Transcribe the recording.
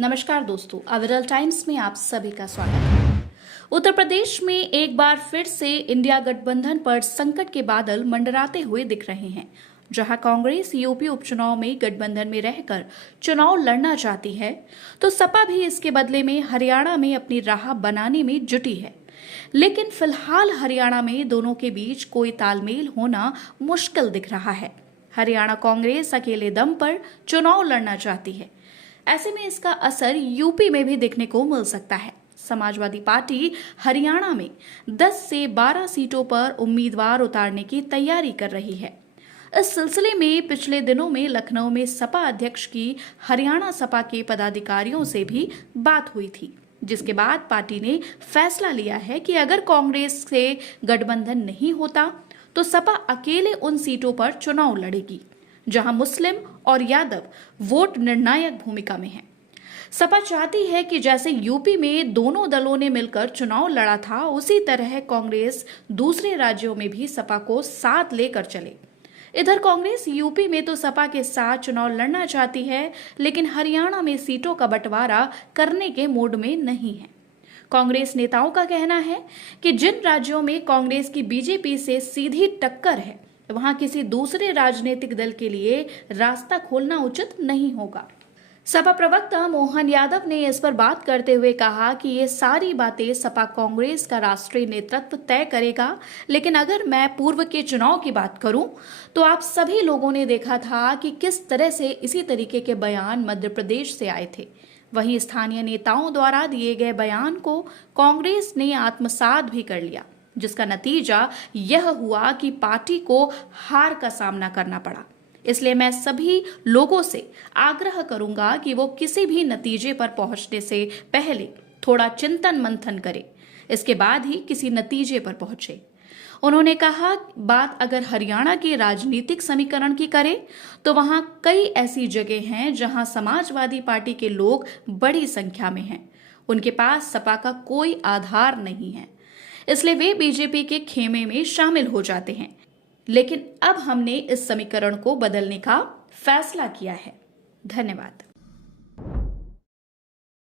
नमस्कार दोस्तों, अविरल टाइम्स में आप सभी का स्वागत है। उत्तर प्रदेश में एक बार फिर से इंडिया गठबंधन पर संकट के बादल मंडराते हुए दिख रहे हैं। जहां कांग्रेस यूपी उपचुनाव में गठबंधन में रहकर चुनाव लड़ना चाहती है, तो सपा भी इसके बदले में हरियाणा में अपनी राह बनाने में जुटी है। लेकिन फिलहाल हरियाणा में दोनों के बीच कोई तालमेल होना मुश्किल दिख रहा है। हरियाणा कांग्रेस अकेले दम पर चुनाव लड़ना चाहती है। ऐसे में इसका असर यूपी में भी देखने को मिल सकता है। समाजवादी पार्टी हरियाणा में 10 से 12 सीटों पर उम्मीदवार उतारने की तैयारी कर रही है। इस सिलसिले में पिछले दिनों में लखनऊ में सपा अध्यक्ष की हरियाणा सपा के पदाधिकारियों से भी बात हुई थी, जिसके बाद पार्टी ने फैसला लिया है कि अगर कांग्रेस से गठबंधन नहीं होता तो सपा अकेले उन सीटों पर चुनाव लड़ेगी जहां मुस्लिम और यादव वोट निर्णायक भूमिका में हैं। सपा चाहती है कि जैसे यूपी में दोनों दलों ने मिलकर चुनाव लड़ा था, उसी तरह कांग्रेस दूसरे राज्यों में भी सपा को साथ लेकर चले। इधर कांग्रेस यूपी में तो सपा के साथ चुनाव लड़ना चाहती है, लेकिन हरियाणा में सीटों का बंटवारा करने के मूड में नहीं है। कांग्रेस नेताओं का कहना है कि जिन राज्यों में कांग्रेस की बीजेपी से सीधी टक्कर है, वहां किसी दूसरे राजनीतिक दल के लिए रास्ता खोलना उचित नहीं होगा। सपा प्रवक्ता मोहन यादव ने इस पर बात करते हुए कहा कि ये सारी बातें सपा कांग्रेस का राष्ट्रीय नेतृत्व तय करेगा, लेकिन अगर मैं पूर्व के चुनाव की बात करूं तो आप सभी लोगों ने देखा था कि किस तरह से इसी तरीके के बयान मध्य प्रदेश से आए थे। वहीं स्थानीय नेताओं द्वारा दिए गए बयान को कांग्रेस ने आत्मसात भी कर लिया, जिसका नतीजा यह हुआ कि पार्टी को हार का सामना करना पड़ा। इसलिए मैं सभी लोगों से आग्रह करूंगा कि वो किसी भी नतीजे पर पहुंचने से पहले थोड़ा चिंतन मंथन करें, इसके बाद ही किसी नतीजे पर पहुंचे। उन्होंने कहा, बात अगर हरियाणा के राजनीतिक समीकरण की करें तो वहां कई ऐसी जगह हैं जहां समाजवादी पार्टी के लोग बड़ी संख्या में हैं। उनके पास सपा का कोई आधार नहीं है, इसलिए वे बीजेपी के खेमे में शामिल हो जाते हैं। लेकिन अब हमने इस समीकरण को बदलने का फैसला किया है। धन्यवाद।